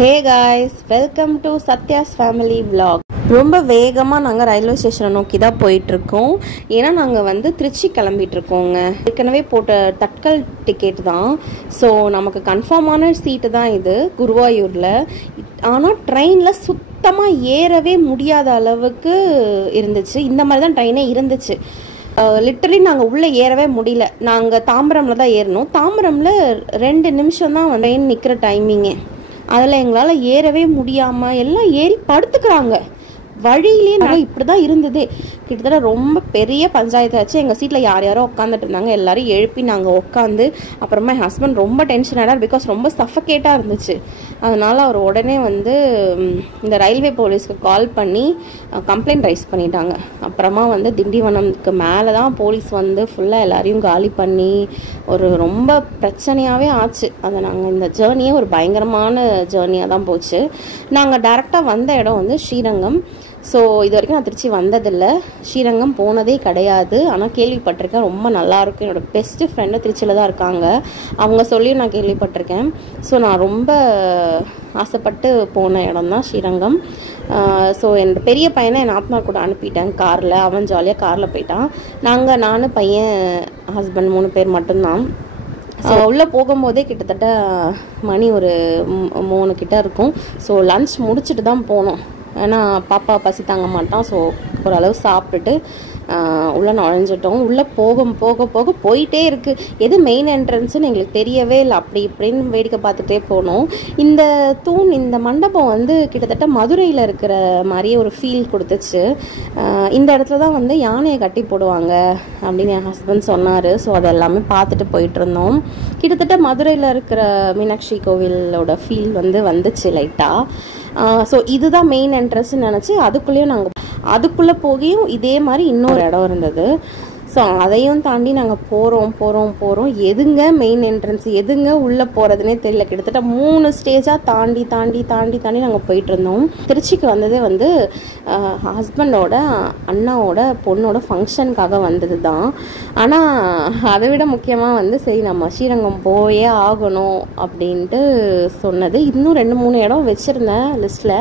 Hey guys, welcome to Satya's family vlog. ரொம்ப வேகமாக நாங்கள் ரயில்வே ஸ்டேஷனை நோக்கி தான் போயிட்டுருக்கோம். ஏன்னா நாங்கள் வந்து திருச்சி கிளம்பிகிட்ருக்கோங்க. ஏற்கனவே போட்ட தட்கல் டிக்கெட் தான். ஸோ நமக்கு கன்ஃபார்மான சீட்டு தான் இது குருவாயூரில். ஆனால் ட்ரெயினில் சுத்தமாக ஏறவே முடியாத அளவுக்கு இருந்துச்சு. இந்த மாதிரி தான் ட்ரெயினே இருந்துச்சு. லிட்டரலி நாங்கள் உள்ளே ஏறவே முடியல. நாங்கள் தாம்பரமில் தான் ஏறணும். தாம்பரமில் 2 நிமிஷம் தான் ட்ரெயின் நிற்கிற டைமிங்கே. அதில் எங்களால் ஏறவே முடியாமல் எல்லாம் ஏறி படுத்துக்கிறாங்க. வழியிலே நாங்கள் இப்படி தான் இருந்தது. கிட்டத்தட்ட ரொம்ப பெரிய பஞ்சாயத்து ஆச்சு. எங்கள் சீட்டில் யார் யாரோ உட்காந்துட்டு இருந்தாங்க. எல்லோரும் எழுப்பி நாங்கள் உட்காந்து, அப்புறமா என் ஹஸ்பண்ட் ரொம்ப டென்ஷன் ஆகிடார். பிகாஸ் ரொம்ப சஃபகேட்டாக இருந்துச்சு. அதனால் அவர் உடனே வந்து இந்த ரயில்வே போலீஸ்க்கு கால் பண்ணி கம்ப்ளைண்ட் ரைஸ் பண்ணிட்டாங்க. அப்புறமா வந்து திண்டிவனம்க்கு மேலே தான் போலீஸ் வந்து ஃபுல்லாக எல்லாரையும் காலி பண்ணி ஒரு ரொம்ப பிரச்சனையாகவே ஆச்சு. அதை நாங்கள் இந்த ஜேர்னியே ஒரு பயங்கரமான ஜேர்னியாக தான் போச்சு. நாங்கள் டேரெக்டாக வந்த இடம் வந்து ஸ்ரீரங்கம். ஸோ இது வரைக்கும் நான் திருச்சி வந்ததில்லை, ஸ்ரீரங்கம் போனதே கிடையாது. ஆனால் கேள்விப்பட்டிருக்கேன், ரொம்ப நல்லாயிருக்கும். என்னோடய பெஸ்ட்டு ஃப்ரெண்டு திருச்சியில் தான் இருக்காங்க. அவங்க சொல்லியும் நான் கேள்விப்பட்டிருக்கேன். ஸோ நான் ரொம்ப ஆசைப்பட்டு போன இடம் தான் ஸ்ரீரங்கம். ஸோ என்னோடய பெரிய பையனை என் ஆத்மா கூட அனுப்பிட்டேன் காரில். அவன் ஜாலியாக காரில் போயிட்டான். நான் பையன் ஹஸ்பண்ட் 3 பேர் மட்டும்தான். ஸோ உள்ளே போகும்போதே கிட்டத்தட்ட மணி ஒரு 3 கிட்ட இருக்கும். ஸோ லன்ச் முடிச்சுட்டு தான் போனோம். ஏன்னா பாப்பா பசி தாங்க மாட்டான். ஸோ ஓரளவு சாப்பிட்டுட்டு உள்ளே நுழைஞ்சிட்டோம். உள்ளே போக போயிட்டே இருக்குது. எது மெயின் என்ட்ரன்ஸுன்னு எங்களுக்கு தெரியவே இல்லை. அப்படி இப்படின்னு வேடிக்கை பார்த்துட்டே போனோம். இந்த மண்டபம் வந்து கிட்டத்தட்ட மதுரையில் இருக்கிற மாதிரியே ஒரு ஃபீல் கொடுத்துச்சு. இந்த இடத்துல தான் வந்து யானையை கட்டி போடுவாங்க அப்படின்னு என் ஹஸ்பண்ட் சொன்னார். ஸோ அதை எல்லாமே பார்த்துட்டு போயிட்டு இருந்தோம். கிட்டத்தட்ட மதுரையில் இருக்கிற மீனாட்சி கோவிலோட ஃபீல் வந்துச்சு லைட்டாக. ஸோ இதுதான் மெயின் என்ட்ரன்ஸ்ன்னு நினச்சி அதுக்குள்ளே போகியும் இதே மாதிரி இன்னொரு இடம் இருந்தது. ஸோ அதையும் தாண்டி நாங்கள் போகிறோம். எதுங்க மெயின் என்ட்ரன்ஸ், எதுங்க உள்ளே போகிறதுனே தெரியல. கிட்டத்தட்ட 3 ஸ்டேஜாக தாண்டி நாங்கள் போயிட்டு இருந்தோம். திருச்சிக்கு வந்ததே வந்து ஹஸ்பண்டோட அண்ணாவோட பொண்ணோட ஃபங்க்ஷனுக்காக வந்தது தான். ஆனால் அதை விட முக்கியமாக வந்து சரி நம்ம ஸ்ரீரங்கம் போயே ஆகணும் அப்படின்ட்டு சொன்னது. இன்னும் 2-3 இடம் வச்சுருந்தேன் லிஸ்ட்டில்.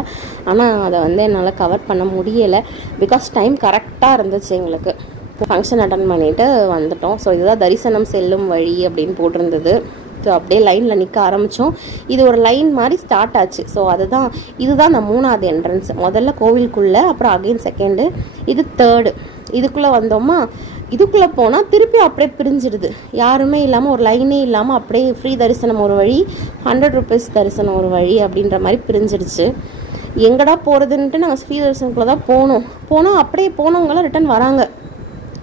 ஆனால் அதை வந்து என்னால் கவர் பண்ண முடியலை. பிகாஸ் டைம் கரெக்டாக இருந்துச்சு எங்களுக்கு. ஃபங்க்ஷன் அட்டன் பண்ணிவிட்டு வந்துட்டோம். ஸோ இதுதான் தரிசனம் செல்லும் வழி அப்படின்னு போட்டிருந்தது. ஸோ அப்படியே லைனில் நிற்க ஆரம்பித்தோம். இது ஒரு லைன் மாதிரி ஸ்டார்ட் ஆச்சு. ஸோ இதுதான் அந்த 3வது என்ட்ரன்ஸ். முதல்ல கோவிலுக்குள்ளே, அப்புறம் அகைன் 2ண்டு, இது 3rd. இதுக்குள்ளே வந்தோமா, இதுக்குள்ளே போனால் திருப்பி அப்படியே பிரிஞ்சிடுது. யாருமே இல்லாமல், ஒரு லைனே இல்லாமல் அப்படியே ஃப்ரீ தரிசனம் ஒரு வழி, 100 rupees தரிசனம் ஒரு வழி அப்படின்ற மாதிரி பிரிஞ்சிடுச்சு. எங்கடா போகிறதுன்ட்டு நாங்கள் ஃப்ரீ தரிசனக்குள்ளே தான் போனோம். அப்படியே போனவங்களாம் ரிட்டன் வராங்க.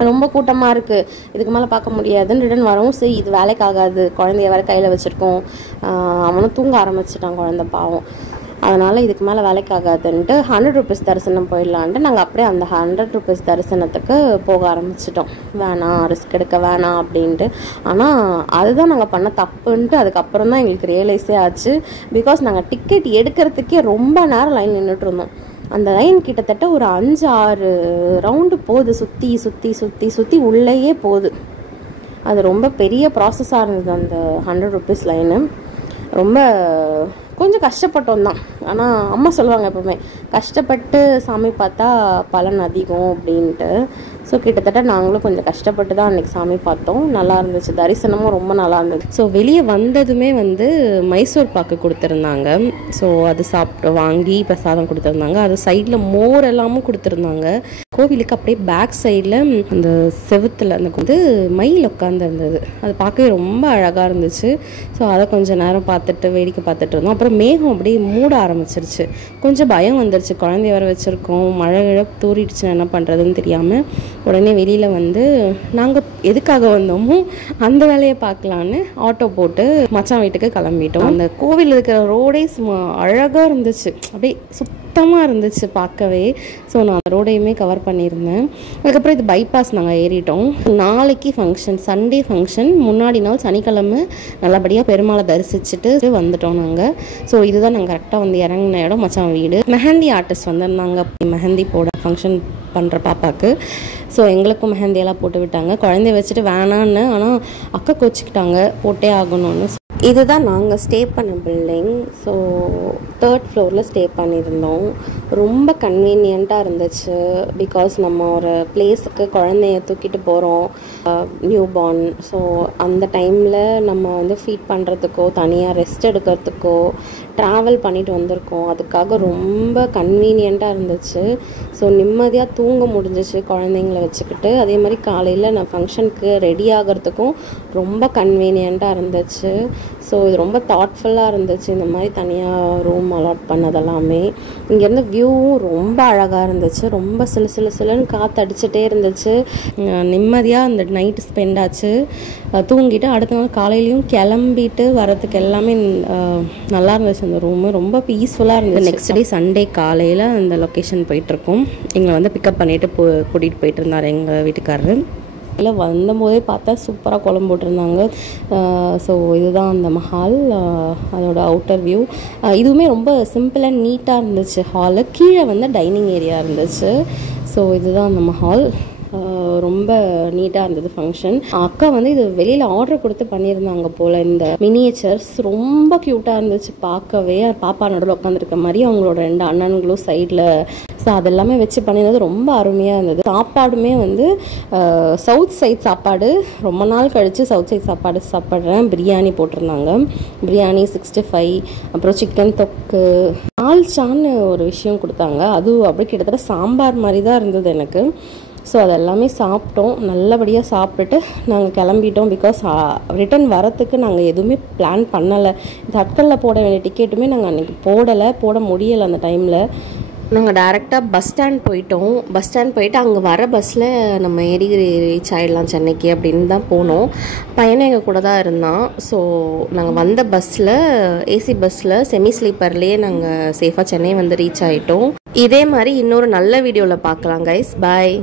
ரொம்ப கூட்டமாக இருக்குது, இதுக்கு மேலே பார்க்க முடியாதுன்னு ரிட்டன் வரவும். சரி இது வேலைக்கு ஆகாது, குழந்தைய வேறு கையில் வச்சுருக்கோம். அவனும் தூங்க ஆரம்பிச்சிட்டான் குழந்தை பாவம். அதனால் இதுக்கு மேலே வேலைக்கு ஆகாதுன்ட்டு 100 rupees தரிசனம் போயிடலான்ட்டு நாங்கள் அப்படியே அந்த 100 rupees தரிசனத்துக்கு போக ஆரம்பிச்சிட்டோம். வேணாம், ரிஸ்க் எடுக்க வேணாம் அப்படின்ட்டு. ஆனால் அதுதான் நாங்கள் பண்ண தப்புன்ட்டு அதுக்கப்புறம் தான் எங்களுக்கு ரியலைஸே ஆச்சு. பிகாஸ் நாங்கள் டிக்கெட் எடுக்கிறதுக்கே ரொம்ப நேரம் லைன் நின்றுட்டு இருந்தோம். அந்த லைன் கிட்டத்தட்ட ஒரு 5-6 ரவுண்டு போகுது, சுற்றி உள்ளேயே போகுது. அது ரொம்ப பெரிய ப்ராசஸாக இருந்தது அந்த 100 rupees லைனு. ரொம்ப கொஞ்சம் கஷ்டப்பட்டோம் தான். ஆனால் அம்மா சொல்லுவாங்க எப்பவுமே, கஷ்டப்பட்டு சாமி பார்த்தா பலன் அதிகம் அப்படின்ட்டு. ஸோ கிட்டத்தட்ட நாங்களும் கொஞ்சம் கஷ்டப்பட்டு தான் அன்றைக்கி சாமி பார்த்தோம். நல்லா இருந்துச்சு, தரிசனமும் ரொம்ப நல்லா இருந்தது. ஸோ வெளியே வந்ததுமே வந்து மைசூர் பாக்கு கொடுத்துருந்தாங்க. ஸோ அது வாங்கி பிரசாதம் கொடுத்துருந்தாங்க. அது சைடில் மோர் எல்லாமும் கொடுத்துருந்தாங்க. கோவிலுக்கு அப்படியே பேக் சைடில் அந்த செவுத்தில் அந்த வந்து மயில் உட்காந்து இருந்தது. அது பார்க்கவே ரொம்ப அழகாக இருந்துச்சு. ஸோ அதை கொஞ்சம் நேரம் பார்த்துட்டு வேடிக்கை பார்த்துட்டு இருந்தோம். அப்புறம் மேகம் அப்படியே மூட ஆரம்பிச்சிருச்சு. கொஞ்சம் பயம் வந்துருச்சு, குழந்தைய வர வச்சுருக்கோம், மழை தூரிடுச்சுன்னா என்ன பண்ணுறதுன்னு தெரியாமல் உடனே வெளியில் வந்து நாங்கள் எதுக்காக வந்தோமோ அந்த வேலையை பார்க்கலான்னு ஆட்டோ போட்டு மச்சான் வீட்டுக்கு கிளம்பிட்டோம். அந்த கோவில் இருக்கிற ரோடே சும்மா அழகாக இருந்துச்சு, அப்படியே சுத்தமாக இருந்துச்சு பார்க்கவே. ஸோ நான் அந்த ரோடையுமே கவர் பண்ணியிருந்தேன். அதுக்கப்புறம் இது பைபாஸ் நாங்கள் ஏறிட்டோம். நாளைக்கு ஃபங்க்ஷன், சண்டே ஃபங்க்ஷன். முன்னாடி நாள் சனிக்கிழமை நல்லபடியாக பெருமாளை தரிசிச்சுட்டு வந்துட்டோம் நாங்கள். ஸோ இதுதான் நாங்கள் கரெக்டாக வந்து இறங்கின இடம், மச்சான் வீடு. மெஹந்தி ஆர்டிஸ்ட் வந்திருந்தாங்க மெஹந்தி போட ஃபங்க்ஷன் பண்ணுற பாப்பாவுக்கு. ஸோ எங்களுக்கும் மெஹந்தியெல்லாம் போட்டு விட்டாங்க. குழந்தைய வச்சுட்டு வேணான்னு, ஆனால் அக்கா கோச்சிக்கிட்டாங்க போட்டே ஆகணும்னு. இதுதான் நாங்கள் ஸ்டே பண்ண பில்டிங். ஸோ 3rd ஃப்ளோரில் ஸ்டே பண்ணியிருந்தோம். ரொம்ப கன்வீனியண்ட்டாக இருந்துச்சு. பிகாஸ் நம்ம ஒரு பிளேஸுக்கு குழந்தைய தூக்கிட்டு போகிறோம், நியூ பார்ன். ஸோ அந்த டைமில் நம்ம வந்து ஃபீட் பண்ணுறதுக்கோ தனியாக ரெஸ்ட் எடுக்கிறதுக்கோ ட்ராவல் பண்ணிட்டு வந்திருக்கோம். அதுக்காக ரொம்ப கன்வீனியண்ட்டாக இருந்துச்சு. ஸோ நிம்மதியாக தூங்க முடிஞ்சிச்சு குழந்தைங்கள வச்சுக்கிட்டு. அதே மாதிரி காலையில் நான் ஃபங்க்ஷனுக்கு ரெடி ஆகிறதுக்கும் ரொம்ப கன்வீனியண்ட்டாக இருந்துச்சு. ஸோ இது ரொம்ப தாட்ஃபுல்லாக இருந்துச்சு இந்த மாதிரி தனியாக ரூம் அலாட் பண்ணதெல்லாமே. இங்கேருந்து வியூவும் ரொம்ப அழகாக இருந்துச்சு. ரொம்ப சிலுன்னு காற்று அடிச்சுட்டே இருந்துச்சு. நிம்மதியாக அந்த நைட்டு ஸ்பெண்ட் ஆச்சு. தூங்கிட்டு அடுத்த நாள் காலையிலையும் கிளம்பிட்டு வரதுக்கு எல்லாமே நல்லா இருந்துச்சு. அந்த ரூமு ரொம்ப பீஸ்ஃபுல்லாக இருந்துச்சு. நெக்ஸ்ட் டே சண்டே காலையில் அந்த லொக்கேஷன் போயிட்டுருக்கோம். எங்களை வந்து பிக்கப் பண்ணிவிட்டு கூட்டிகிட்டு போயிட்டு இருந்தார் எங்கள் வீட்டுக்காரரு. இல்லை வந்தபோதே பார்த்தா சூப்பராக குழம்பு போட்டிருந்தாங்க. ஸோ இதுதான் அந்த மஹால், அதோட அவுட்டர் வியூ. இதுவுமே ரொம்ப சிம்பிள் அண்ட் நீட்டாக இருந்துச்சு. ஹாலு கீழே வந்து டைனிங் ஏரியா இருந்துச்சு. ஸோ இதுதான் அந்த மஹால். ரொம்ப நீட்டாக இருந்தது ஃபங்க்ஷன். அக்கா வந்து இது வெளியில் ஆர்டர் கொடுத்து பண்ணியிருந்தாங்க போல். இந்த மினியேச்சர்ஸ் ரொம்ப க்யூட்டாக இருந்துச்சு பார்க்கவே. பாப்பா நடுவில் உட்காந்துருக்க மாதிரி அவங்களோட 2 அண்ணன்களும் சைடில். ஸோ அதெல்லாமே வச்சு பண்ணியிருந்தது ரொம்ப அருமையாக இருந்தது. சாப்பாடுமே வந்து சவுத் சைட் சாப்பாடு, ரொம்ப நாள் கழித்து சவுத் சைட் சாப்பாடு சாப்பிட்றேன். பிரியாணி போட்டிருந்தாங்க. பிரியாணி 65, அப்புறம் சிக்கன் தொக்கு, ஆல்சான்னு ஒரு விஷயம் கொடுத்தாங்க. அது அப்படியே கிட்டத்தட்ட சாம்பார் மாதிரி தான் இருந்தது எனக்கு. ஸோ அதெல்லாமே சாப்பிட்டோம். நல்லபடியாக சாப்பிட்டுட்டு நாங்கள் கிளம்பிட்டோம். பிகாஸ் ரிட்டன் வரத்துக்கு நாங்கள் எதுவுமே பிளான் பண்ணலை. தட்கலில் போட வேண்டிய டிக்கெட்டுமே நாங்கள் அன்றைக்கி போட முடியலை. அந்த டைமில் நாங்கள் டேரெக்டாக பஸ் ஸ்டாண்ட் போயிட்டோம். பஸ் ஸ்டாண்ட் போயிட்டு அங்கே வர பஸ்ஸில் நம்ம ஏறி ரீச் ஆகிடலாம் சென்னைக்கு அப்படின்னு தான் போனோம். பையனும் எங்கள் கூட தான் இருந்தான். ஸோ நாங்கள் வந்த பஸ்ஸில், ஏசி பஸ்ஸில் செமி ஸ்லீப்பர்லேயே நாங்கள் சேஃபாக சென்னை வந்து ரீச் ஆகிட்டோம். இதே மாதிரி இன்னொரு நல்ல வீடியோவில் பார்க்கலாம் கைஸ். பாய்.